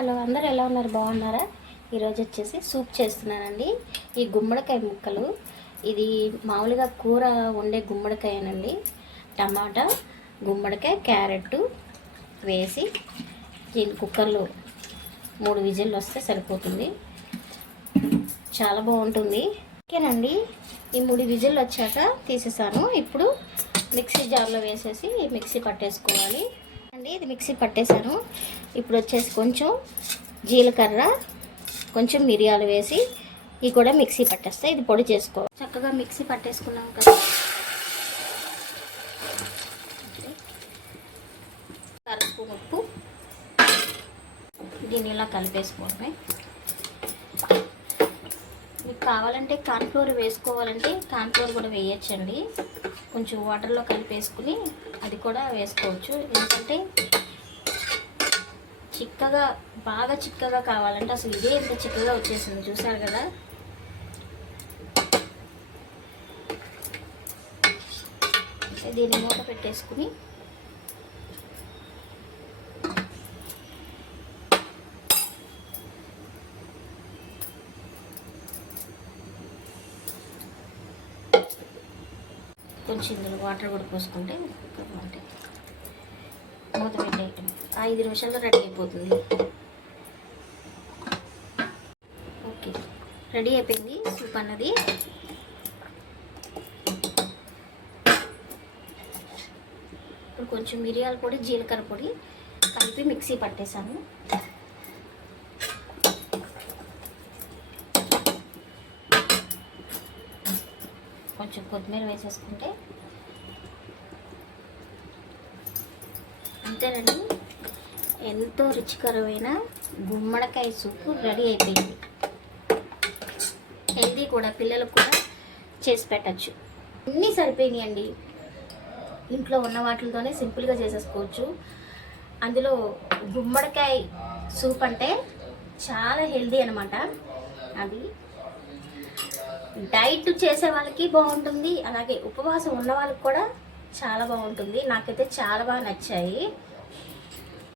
Hello అందరు ఎలా ఉన్నారు? బాగున్నారా? ఈరోజు వచ్చేసి సూప్ చేస్తున్నానండి. ఈ గుమ్మడికాయ ముక్కలు. ఇది మామూలుగా కూర వండే గుమ్మడికాయనండి. టమాటా గుమ్మడికాయ క్యారెట్ వేసి దీని కుక్కర్లో మూడు విజిల్లు వస్తే సరిపోతుంది. చాలా బాగుంటుంది. ఓకేనండి. ఈ మూడు విజిల్లు వచ్చాక తీసేసాను. ఇప్పుడు మిక్సీ జార్లో వేసేసి మిక్సీ పట్టేసుకోవాలి. అండి. ఇది మిక్సీ పట్టేశాను. ఇప్పుడు వచ్చేసి కొంచెం జీలకర్ర కొంచెం మిరియాలు వేసి ఇవి కూడా మిక్సీ పట్టేస్తా ఇది పొడి చేసుకో చక్కగా మిక్సీ పట్టేసుకున్నాం కదా. కరుపు ఉప్పు. దీన్ని ఇలా కలిపేసుకోవడమే. మీకు కావాలంటే కార్న్ఫ్లోర్ వేసుకోవాలంటే కార్న్ఫ్లోర్ కూడా వేయచ్చండి. కొంచెం వాటర్లో కలిపేసుకుని అది కూడా వేసుకోవచ్చు. ఎందుకంటే చిక్కగా బాగా చిక్కగా కావాలంటే అసలు ఇదే ఎంత చిక్కగా వచ్చేసింది. చూసారు కదా? దీన్ని మూత పెట్టేసుకుని కొంచెం ఇందులో వాటర్ కూడా పోసుకుంటే బాగుంటాయి మూత పెట్టేయటం ఐదు నిమిషాల్లో రెడీ అయిపోతుంది. ఓకే. రెడీ అయిపోయింది సూప్ అన్నది. ఇప్పుడు కొంచెం మిరియాల పొడి జీలకర్ర పొడి కలిపి మిక్సీ పట్టేశాను. కొంచెం కొత్తిమీర వేసేసుకుంటే అంతేనండి. ఎంతో రుచికరమైన గుమ్మడికాయ సూప్ రెడీ అయిపోయింది. హెల్దీ కూడా పిల్లలకు కూడా చేసి పెట్టచ్చు. అన్నీ సరిపోయినాయండి. ఇంట్లో ఉన్న వాటితోనే సింపుల్గా చేసేసుకోవచ్చు. అందులో గుమ్మడికాయ సూప్ అంటే చాలా హెల్దీ అనమాట అది డైట్ చేసే వాళ్ళకి బాగుంటుంది అలాగే ఉపవాసం ఉన్న వాళ్ళకి కూడా చాలా బాగుంటుంది. నాకైతే చాలా బాగా నచ్చాయి.